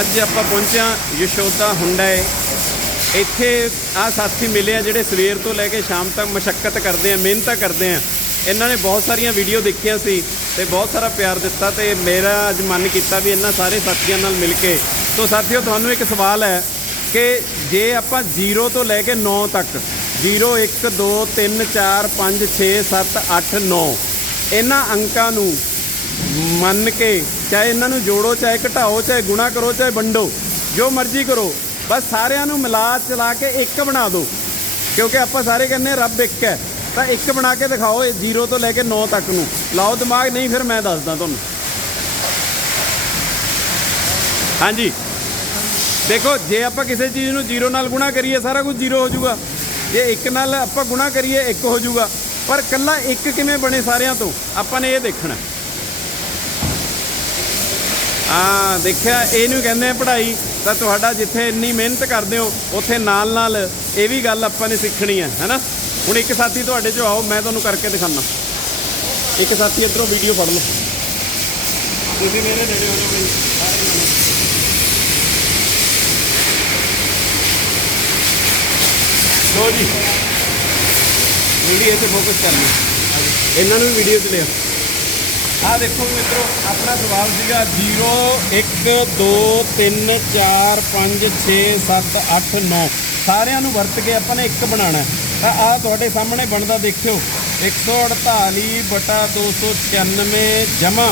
ਅੱਜ ਆਪਾਂ ਪਹੁੰਚਿਆ ਯਸ਼ੋਦਾ ਹੁੰਡਾਏ। ਇੱਥੇ ਆ ਸਾਥੀ ਮਿਲੇ ਆ ਜਿਹੜੇ ਸਵੇਰ ਤੋਂ ਲੈ ਕੇ ਸ਼ਾਮ ਤੱਕ ਮਸ਼ੱਕਤ ਕਰਦੇ ਆ, ਮਿਹਨਤਾਂ ਕਰਦੇ ਆ। ਇਹਨਾਂ ਨੇ ਬਹੁਤ ਸਾਰੀਆਂ ਵੀਡੀਓ ਦੇਖੀਆਂ ਸੀ ਤੇ ਬਹੁਤ ਸਾਰਾ ਪਿਆਰ ਦਿੱਤਾ ਤੇ ਮੇਰਾ ਅੱਜ ਮਨ ਕੀਤਾ ਵੀ ਇਹਨਾਂ ਸਾਰੇ ਸਾਥੀਆਂ ਨਾਲ ਮਿਲ ਕੇ। ਸੋ ਸਾਥੀਓ, ਤੁਹਾਨੂੰ ਇੱਕ ਸਵਾਲ ਹੈ ਕਿ ਜੇ ਆਪਾਂ 0 ਤੋਂ ਲੈ ਕੇ 9 ਤੱਕ 0 1 2 3 4 5 6 7 8 9 ਇਹਨਾਂ ਅੰਕਾਂ ਨੂੰ ਮੰਨ ਕੇ ਚਾਹੇ ਇਹਨਾਂ ਨੂੰ ਜੋੜੋ, ਚਾਹੇ ਘਟਾਓ, ਚਾਹੇ ਗੁਣਾ ਕਰੋ, ਚਾਹੇ ਵੰਡੋ, ਜੋ ਮਰਜ਼ੀ ਕਰੋ, ਬਸ ਸਾਰਿਆਂ ਨੂੰ ਮਿਲਾ ਚਲਾ ਕੇ ਇੱਕ ਬਣਾ ਦਿਓ। ਕਿਉਂਕਿ ਆਪਾਂ ਸਾਰੇ ਕਹਿੰਦੇ ਰੱਬ ਇੱਕ ਹੈ। ਤਾਂ ਇੱਕ ਬਣਾ ਕੇ ਦਿਖਾਓ, ਇਹ 0 ਤੋਂ ਲੈ ਕੇ 9 ਤੱਕ ਨੂੰ। ਲਾਓ ਦਿਮਾਗ, ਨਹੀਂ ਫਿਰ ਮੈਂ ਦੱਸਦਾ ਤੁਹਾਨੂੰ। ਹਾਂਜੀ। ਦੇਖੋ, ਜੇ ਆਪਾਂ ਕਿਸੇ ਚੀਜ਼ ਨੂੰ 0 ਨਾਲ ਗੁਣਾ ਕਰੀਏ, ਸਾਰਾ ਕੁਝ 0 ਹੋ ਜਾਊਗਾ। ਜੇ 1 ਨਾਲ ਆਪਾਂ ਗੁਣਾ ਕਰੀਏ 1 ਹੋ ਜਾਊਗਾ। ਪਰ ਕੱਲਾ 1 ਕਿਵੇਂ ਬਣੇ ਸਾਰਿਆਂ ਤੋਂ? ਆਪਾਂ ਨੇ ਇਹ ਦੇਖਣਾ। ਹਾਂ, ਦੇਖਿਆ, ਇਹਨੂੰ ਕਹਿੰਦੇ ਆ ਪੜ੍ਹਾਈ। ਤਾਂ ਤੁਹਾਡਾ ਜਿੱਥੇ ਇੰਨੀ ਮਿਹਨਤ ਕਰਦੇ ਹੋ, ਉੱਥੇ ਨਾਲ ਨਾਲ ਇਹ ਵੀ ਗੱਲ ਆਪਾਂ ਨੇ ਸਿੱਖਣੀ ਹੈ ਹੈਨਾ? ਹੁਣ ਇੱਕ ਸਾਥੀ ਤੁਹਾਡੇ ਚੋਂ ਆਓ, ਮੈਂ ਤੁਹਾਨੂੰ ਕਰਕੇ ਦਿਖਾਣਾ ਇੱਕ ਸਾਥੀ ਇੱਧਰੋਂ ਵੀਡੀਓ ਫੜ ਲਓ। ਤੁਸੀਂ ਮੇਰੇ ਨੇੜੇ ਹੋ ਜਾਓ ਸਾਰੇ ਜਣੇ। ਲੋ ਜੀ। ਵੀਡੀਓ ਤੇ ਫੋਕਸ ਕਰਨੀ। ਇਹਨਾਂ ਨੂੰ ਵੀ ਵੀਡੀਓ 'ਚ ਲਿਆ। ਆ ਦੇਖੋ ਮਿੱਤਰੋ, ਆਪਣਾ ਸਵਾਲ ਸੀਗਾ 0 1 2 3 4 5 6 7 8 9 ਸਾਰਿਆਂ ਨੂੰ ਵਰਤ ਕੇ ਆਪਾਂ ਨੇ ਇੱਕ ਬਣਾਉਣਾ ਤਾਂ ਆ ਤੁਹਾਡੇ ਸਾਹਮਣੇ ਬਣਦਾ ਦੇਖਿਓ। 148 ਬਟਾ 296 ਜਮਾ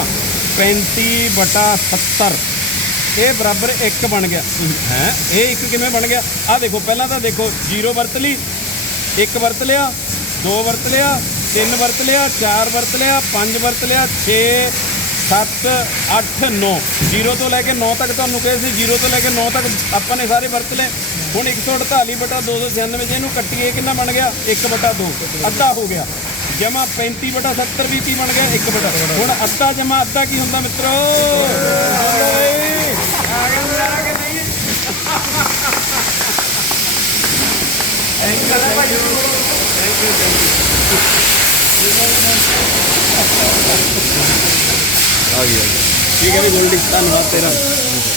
35 ਬਟਾ 70 ਇਹ ਬਰਾਬਰ 1 ਬਣ ਗਿਆ। ਹੈ? ਇਹ ਇੱਕ ਕਿਵੇਂ ਬਣ ਗਿਆ? ਆ ਦੇਖੋ, ਪਹਿਲਾਂ ਤਾਂ ਦੇਖੋ 0 ਵਰਤ ਲਈ 1 ਵਰਤ ਲਿਆ 2 ਵਰਤ ਲਿਆ ਤਿੰਨ ਵਰਤ ਲਿਆ, ਚਾਰ ਵਰਤ ਲਿਆ, ਪੰਜ ਵਰਤ ਲਿਆ 6 7 8 9 0 ਤੋਂ ਲੈ ਕੇ 9 ਤੱਕ ਤੁਹਾਨੂੰ ਕਹੇ ਸੀ 0 ਤੋਂ ਲੈ ਕੇ 9 ਤੱਕ ਆਪਾਂ ਨੇ ਸਾਰੇ ਵਰਤ ਲਏ। ਹੁਣ 148 ਬਟਾ 296 ਜੇ ਇਹਨੂੰ ਕੱਟੀਏ ਕਿੰਨਾ ਬਣ ਗਿਆ? 1 ਬਟਾ 2 ਅੱਧਾ ਹੋ ਗਿਆ। ਜਮਾ 35 ਬਟਾ 70 ਵੀ ਕੀ ਬਣ ਗਿਆ 1 ਬਟਾ। ਹੁਣ ਅੱਧਾ ਜਮਾ ਅੱਧਾ ਕੀ ਹੁੰਦਾ ਮਿੱਤਰੋ? ਬੋਲੋ ਏ। ਆ ਗਿਆ ਆ ਗਿਆ। ਠੀਕ ਹੈ ਵੀ ਗੋਲਡੀ ਧੰਨਵਾਦ ਤੇਰਾ।